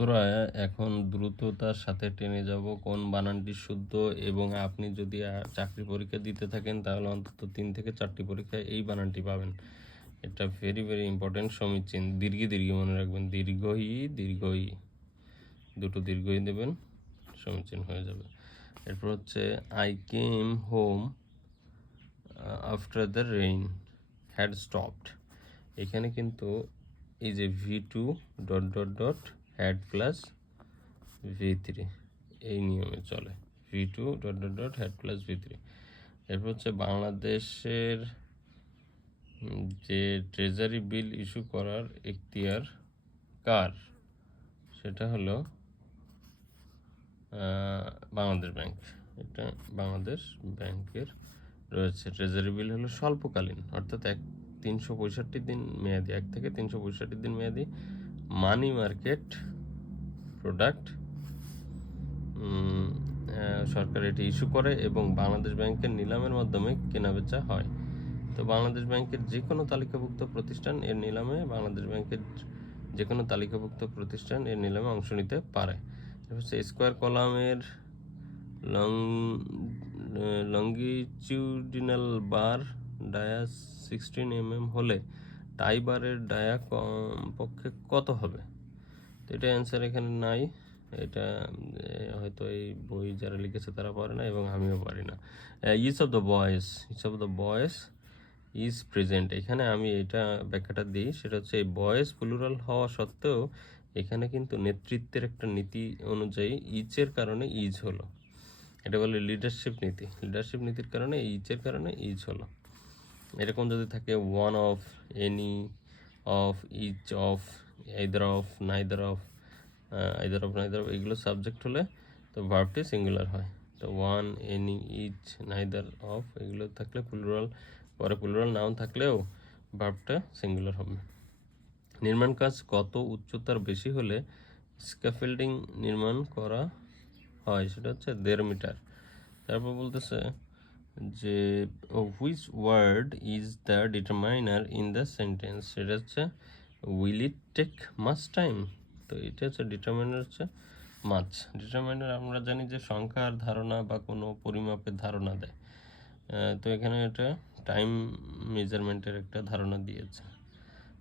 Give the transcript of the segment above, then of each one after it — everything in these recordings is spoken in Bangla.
বন্ধুরা, এখন দ্রুততার সাথে টেনে যাব কোন বানানটি শুদ্ধ। এবং আপনি যদি চাকরি পরীক্ষা দিতে থাকেন তাহলে অন্তত 3 থেকে 4টি পরীক্ষায় এই বানানটি পাবেন। এটা ভেরি ভেরি ইম্পর্টেন্ট। সমীচীন দীর্ঘ মনে রাখবেন, দীর্ঘ ই, দুটো দীর্ঘই দেবেন, সমীচীন হয়ে যাবে। এরপর হচ্ছে I came home after the rain had stopped. এখানে কিন্তু এই যে V2 dot dot dot had plus V3 এই নিয়মে চলে। V2 dot dot dot had plus V3। এরপর হচ্ছে বাংলাদেশের যে ট্রেজারি বিল ইস্যু করার এখতিয়ার কার, সেটা হলো বাংলাদেশ ব্যাংক। এটা বাংলাদেশ ব্যাংকের রয়েছে। ট্রেজারি বিল হলো স্বল্পকালীন, অর্থাৎ 365 দিন মেয়াদি, 1 থেকে 365 দিন মেয়াদি মানি মার্কেট প্রোডাক্ট সরকার এটি ইস্যু করে এবং বাংলাদেশ ব্যাংকের নিলামের মাধ্যমে কেনাবেচা হয়। তো বাংলাদেশ ব্যাংকের যে কোনো তালিকাভুক্ত প্রতিষ্ঠান এর নিলামে বাংলাদেশ ব্যাংকের যে কোনো তালিকাভুক্ত প্রতিষ্ঠান এর নিলামে অংশ নিতে পারে। হচ্ছে স্কোয়ার কলামের লঙ্গিটিউডিনাল বার ডায়া 16 mm হলে টাই বারের ডায়া কমপক্ষে কত হবে? তো এটা অ্যান্সার এখানে নাই। এটা হয়তো এই বই যারা লিখেছে তারা পারে না এবং আমিও পারি না। Each of the boys is present. এখানে আমি এটা ব্যাখ্যাটা দিই, সেটা হচ্ছে এই বয়েস প্লুরাল হওয়া সত্ত্বেও এখানে কিন্তু নেতৃত্বের একটা নীতি অনুযায়ী ইচের কারণে ইজ হলো। এটা বলে লিডারশিপ নীতি। লিডারশিপ নীতির কারণে ইচের কারণে ইজ হলো। এরকম যদি থাকে one of, any of, each of, either of, neither of, এগুলো সাবজেক্ট হলে তো ভার্বটি সিঙ্গুলার হয়। তো one, any, each, neither of এগুলো থাকলে প্লুরাল, পরে প্লুরাল নাউন থাকলেও ভার্বটা সিঙ্গুলার হবে। নির্মাণ কাজ কত উচ্চতার বেশি হলে স্ক্যাফোল্ডিং নির্মাণ করা হয়? সেটা হচ্ছে 1.5 মিটার। তারপর বলতেছে যে which word is the determiner in the sentence. সেটা হচ্ছে will it take much time. তো এটা হচ্ছে ডিটারমাইনার হচ্ছে মাছ। ডিটারমাইনার আমরা জানি যে সংখ্যার ধারণা বা কোনো পরিমাপের ধারণা দেয়। তো এখানে এটা টাইম মেজারমেন্টের একটা ধারণা দিয়েছে।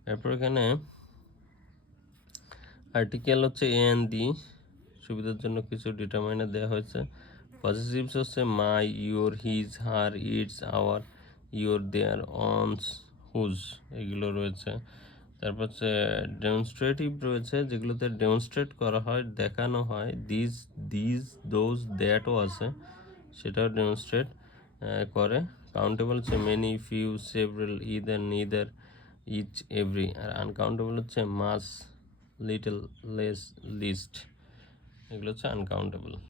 এরপর এখানে আর্টিকেল হচ্ছে এ এন দি, সুবিধার জন্য কিছু ডিটারমাইনার দেওয়া হয়েছে। পজিটিভস হচ্ছে my, your, his, her, its, our, your, their, ones, whose এগুলো রয়েছে। তারপর হচ্ছে ডেমনস্ট্রেটিভ রয়েছে, যেগুলোতে ডেমনস্ট্রেট করা হয়, দেখানো হয়। দিস, দোজ, দ্যাটও আছে, সেটাও ডেমনস্ট্রেট করে। কাউন্টেবল হচ্ছে many, few, several, either, neither, each, every. আর আনকাউন্টেবল হচ্ছে মাস, লিটল, লেস, লিস্ট, এগুলো হচ্ছে আনকাউন্টেবল।